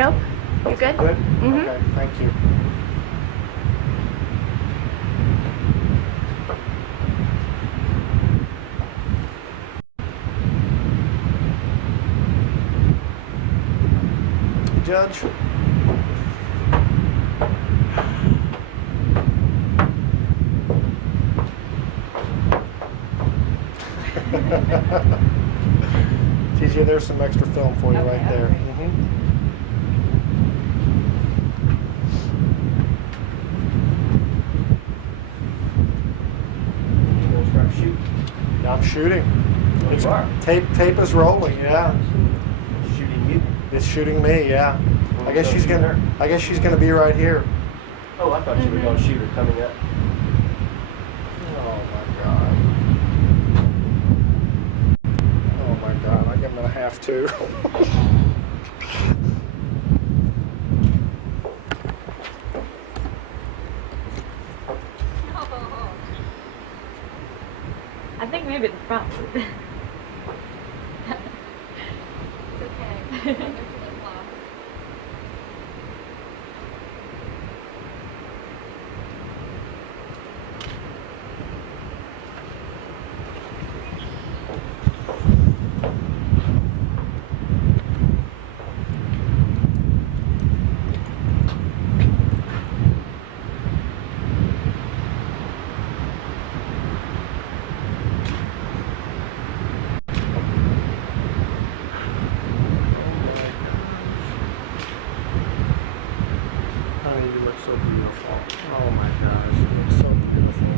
Nope. You're good? Good? Mm-hmm. Okay, thank you. Judge? TJ, there's some extra film for you right there. You gonna start shooting? I'm shooting. Oh, you are? Tape is rolling, yeah. Shooting you? It's shooting me, yeah. I guess she's gonna be right here. Oh, I thought you were gonna shoot her coming up. Oh my god. Oh my god, I am gonna have to. I think maybe the front. It's okay. Honey, you look so beautiful. Oh my gosh, you look so beautiful.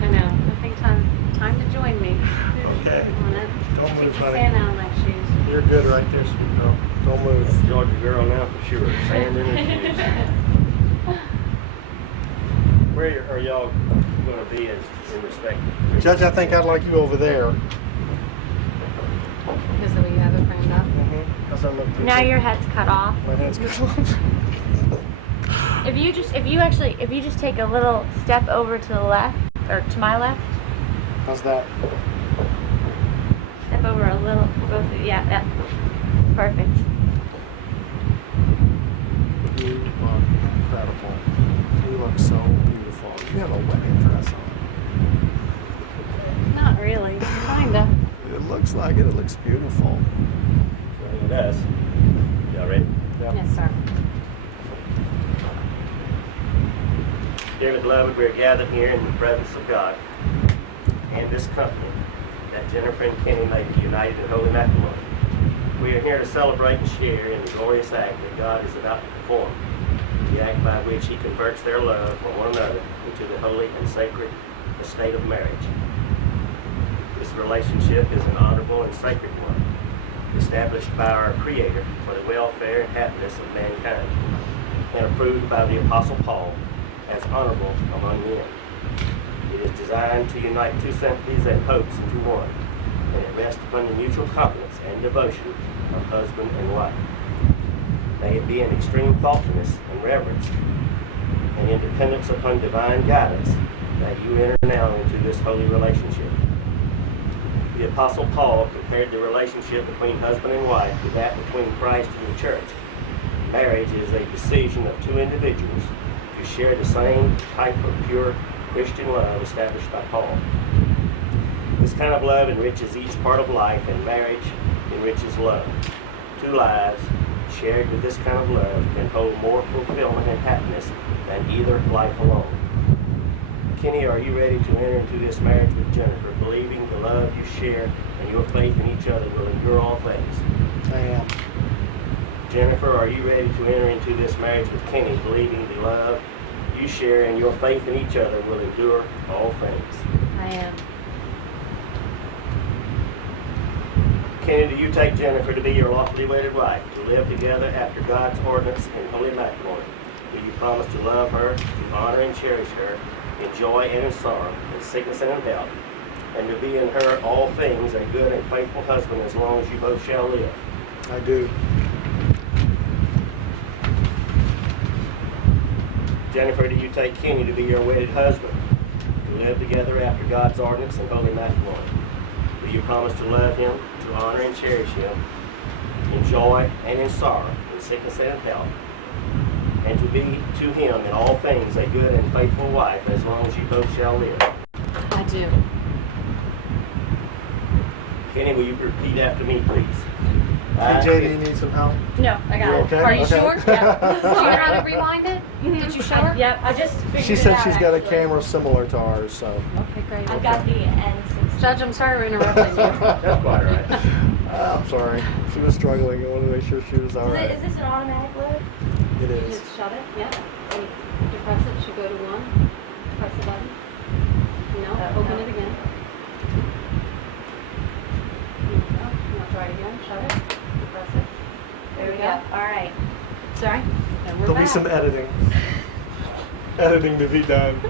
I know. I think time to join me. Okay. Come on up. Don't Take move, the buddy. sand out of my shoes. You're good right there, sweet girl. Don't move. Georgia girl now for sure. Sand in her shoes. Where are y'all gonna be as in respect? Judge, I think I'd like you over there. Because we have a friend up. How's that look? Now your head's cut off. My head's cut off. If you just take a little step over to the left, or to my left, How's that? step over a little, yeah, perfect. You look incredible. You look so beautiful. You have a wedding dress on. Not really. Kinda. It looks like it. It looks beautiful. So it does. Y'all ready? Yep. Yes, sir. Dearly beloved, we are gathered here in the presence of God and this company that Jennifer and Kenny may be united in holy matrimony. We are here to celebrate and share in the glorious act that God is about to perform, the act by which He converts their love for one another into the holy and sacred estate of marriage. This relationship is an honorable and sacred one, established by our Creator for the welfare and happiness of mankind, and approved by the Apostle Paul as honorable among men. It is designed to unite two sympathies and hopes into one, and it rests upon the mutual confidence and devotion of husband and wife. May it be in extreme thoughtfulness and reverence, and in dependence upon divine guidance, that you enter now into this holy relationship. The Apostle Paul compared the relationship between husband and wife to that between Christ and the church. Marriage is a decision of two individuals to share the same type of pure Christian love established by Paul. This kind of love enriches each part of life, and marriage enriches love. Two lives shared with this kind of love can hold more fulfillment and happiness than either life alone. Kenny, are you ready to enter into this marriage with Jennifer, believing the love you share and your faith in each other will endure all things? I am. Jennifer, are you ready to enter into this marriage with Kenny, believing the love you share and your faith in each other will endure all things? I am. Kenny, do you take Jennifer to be your lawfully wedded wife, to live together after God's ordinance in holy matrimony? Do you promise to love her, to honor and cherish her, in joy and in sorrow, in sickness and in health, and to be in her all things a good and faithful husband as long as you both shall live? I do. Jennifer, do you take Kenny to be your wedded husband, to live together after God's ordinance in holy matrimony? Will you promise to love him, to honor and cherish him, in joy and in sorrow, in sickness and in health, and to be to him in all things a good and faithful wife as long as you both shall live? I do. Kenny, will you repeat after me, please? Hey, JD, you need some help? No, I got You it. okay? Are you Okay. sure? Yeah. Do you know how to rewind it? Did you show her? Yep. I just figured She it said out, she's got a actually. camera similar to ours, so. Okay, great. I've got the N16. Judge, I'm sorry we're interrupting you. That's quite all right. I'm sorry. She was struggling. I wanted to make sure she was all Is right. this an automatic load? It You is. just shut it, yeah. And you press it, should go to 1. Press the button. No, open no. it again. There you go. Now try it again, shut it. You press it. There we go. All right. Sorry. And we're There'll back. be some editing. Editing to be done.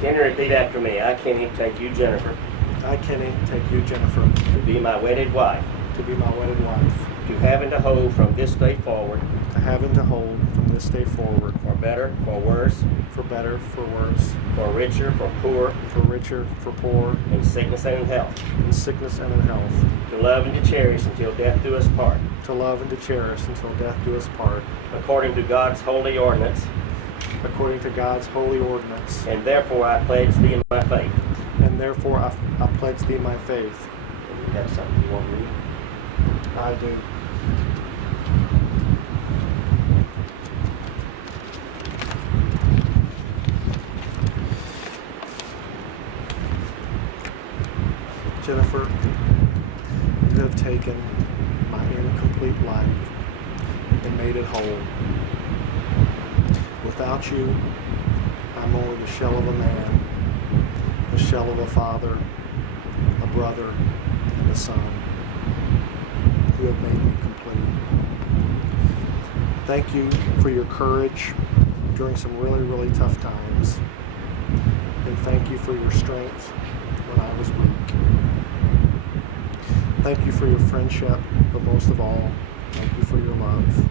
Kenny, repeat after me. I, Kenny, take you, Jennifer, I, Kenny, take you, Jennifer, to be my wedded wife, to be my wedded wife, to have and to hold from this day forward, to have and to hold from this day forward, for better, for worse, for better, for worse, for richer, for poor, for richer, for poor, in sickness and in health, in sickness and in health, to love and to cherish until death do us part, to love and to cherish until death do us part, according to God's holy ordinance, according to God's holy ordinance. and therefore I pledge thee my faith. And therefore I pledge thee my faith. You have something you want to read? I do. Jennifer, you have taken my incomplete life and made it whole. Without you, I'm only the shell of a man, the shell of a father, a brother, and a son. You have made me complete. Thank you for your courage during some really, really tough times. And thank you for your strength when I was weak. Thank you for your friendship, but most of all, thank you for your love.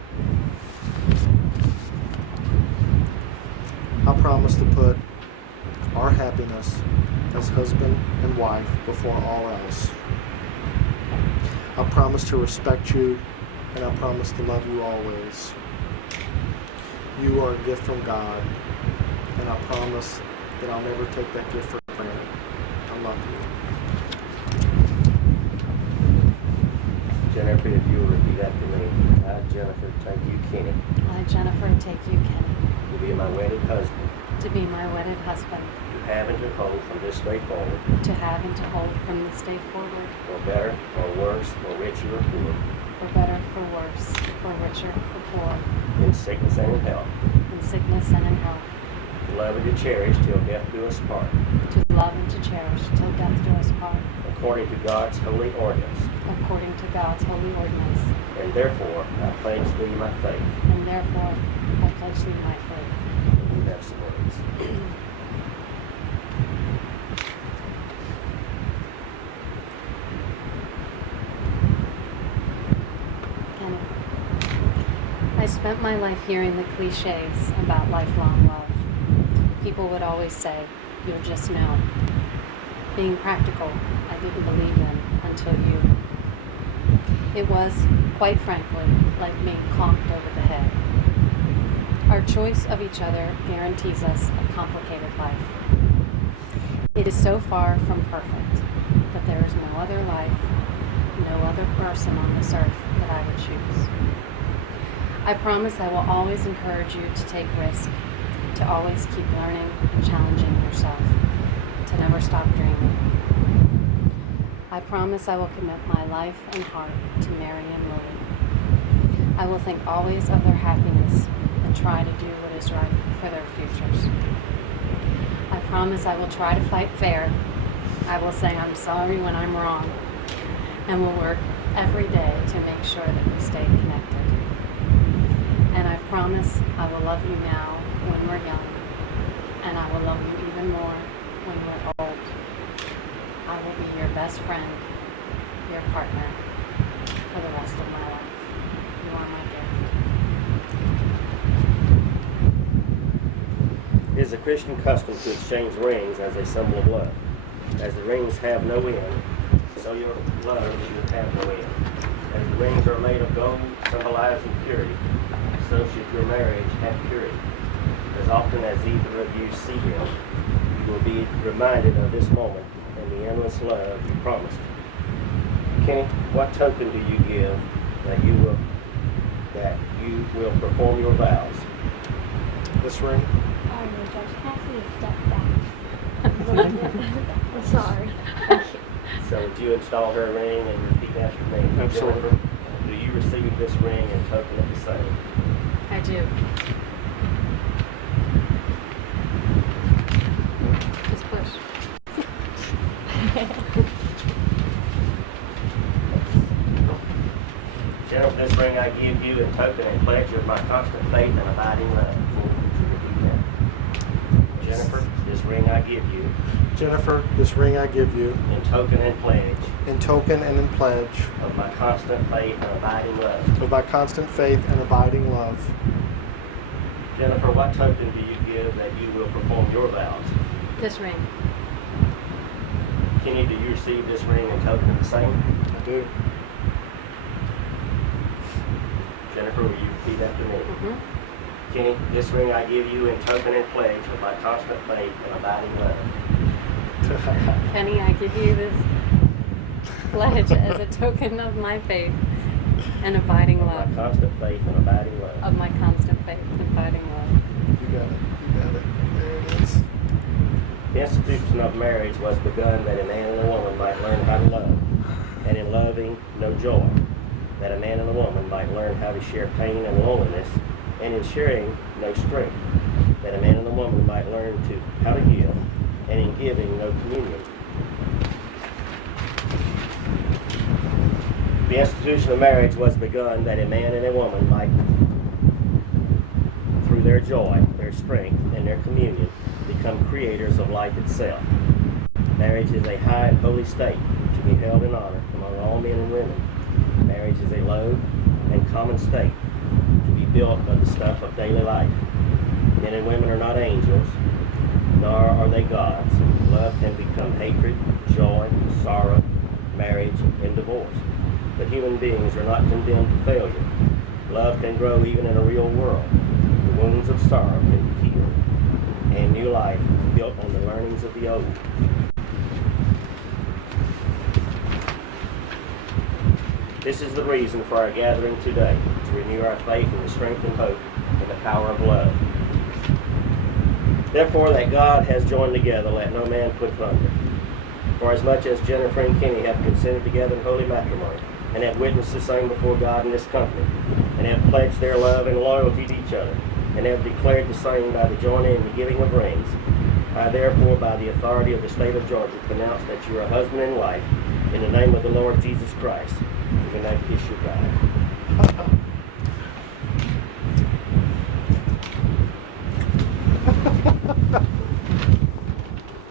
I promise to put our happiness as husband and wife before all else. I promise to respect you, and I promise to love you always. You are a gift from God, and I promise that I'll never take that gift for granted. I love you. Jennifer, if you will repeat after me. I, Jennifer, take you, Kenny, I, Jennifer, take you, Kenny, to be my wedded husband, to be my wedded husband, to have and to hold from this day forward, to have and to hold from this day forward, for better, for worse, for richer or poor, for better, for worse, for richer, for poor, in sickness and in health, in sickness and in health, to love and to cherish till death do us part, to love and to cherish till death do us part, according to God's holy ordinance. according to God's holy ordinance. And therefore, I pledge thee my faith. And therefore, I pledge thee my faith. You have some words. Kenny, I spent my life hearing the cliches about lifelong love. People would always say, you'll just know. Being practical, I didn't believe them until you. It was, quite frankly, like being conked over the head. Our choice of each other guarantees us a complicated life. It is so far from perfect, but there is no other life, no other person on this earth that I would choose. I promise I will always encourage you to take risk, to always keep learning and challenging yourself, to never stop dreaming. I promise I will commit my life and heart to Mary and Lily. I will think always of their happiness and try to do what is right for their futures. I promise I will try to fight fair. I will say I'm sorry when I'm wrong, and will work every day to make sure that we stay connected. And I promise I will love you now when we're young, and I will love you even more when we're old. I will be your best friend, your partner, for the rest of my life. You are my gift. It is a Christian custom to exchange rings as a symbol of love. As the rings have no end, so your love should have no end. As the rings are made of gold, symbolizing purity, so should your marriage have purity. As often as either of you see him, you will be reminded of this moment and the endless love you promised. Kenny, what token do you give that you will perform your vows? This ring. Oh no, Judge, can I see you step back? I'm sorry. So would you install her ring and repeat after me? Absolutely. Jennifer, do you receive this ring and token of the same? I do. Just push. Jennifer, this ring I give you in token and pledge of my constant faith and abiding love. Would you repeat that? Jennifer, this ring I give you Jennifer, this ring I give you in token and pledge in token and in pledge of my constant faith and abiding love. of my constant faith and abiding love. Jennifer, what token do you give that you will perform your vows? This ring. Kenny, do you receive this ring in token of the same? I do. Jennifer, will you repeat after me? Mm-hmm. Kenny, this ring I give you in token and pledge of my constant faith and abiding love. Kenny, I give you this pledge as a token of my faith and abiding Of love. my constant faith and abiding love. Of my constant faith and abiding love. You got it. You got it. There it is. The institution of marriage was begun that a man and a woman might learn how to love, and in loving, know joy. That a man and a woman might learn how to share pain and loneliness, and in sharing, know strength. That a man and a woman might learn how to give, and in giving, know communion. The institution of marriage was begun that a man and a woman might, through their joy, their strength, and their communion, become creators of life itself. Marriage is a high and holy state to be held in honor among all men and women. Marriage is a low and common state to be built of the stuff of daily life. Men and women are not angels, nor are they gods. Love can become hatred, joy, sorrow, marriage, and divorce. But human beings are not condemned to failure. Love can grow even in a real world. The wounds of sorrow can be healed, and new life built on the learnings of the old. This is the reason for our gathering today, to renew our faith in the strength and hope and the power of love. Therefore, that God has joined together, let no man put asunder. For as much as Jennifer and Kenny have consented together in holy matrimony, and have witnessed the same before God in this company, and have pledged their love and loyalty to each other, and have declared the same by the joining and the giving of rings, I therefore, by the authority of the state of Georgia, pronounce that you are husband and wife, in the name of the Lord Jesus Christ. You can now kiss your bride.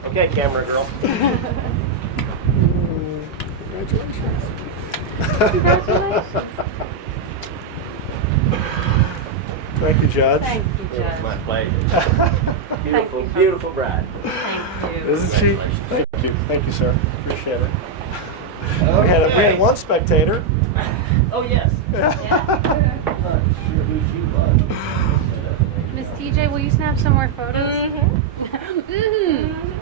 Okay, camera girl. Congratulations. Congratulations. Thank you, Judge. Thank you, It was my Judge. pleasure. Beautiful, you. beautiful bride. Thank you. Isn't she? Congratulations. Thank you, sir. Appreciate it. We had one spectator. Oh, yes. Yeah. Not sure who she was. Miss TJ, will you snap some more photos? Mm-hmm. Mm-hmm.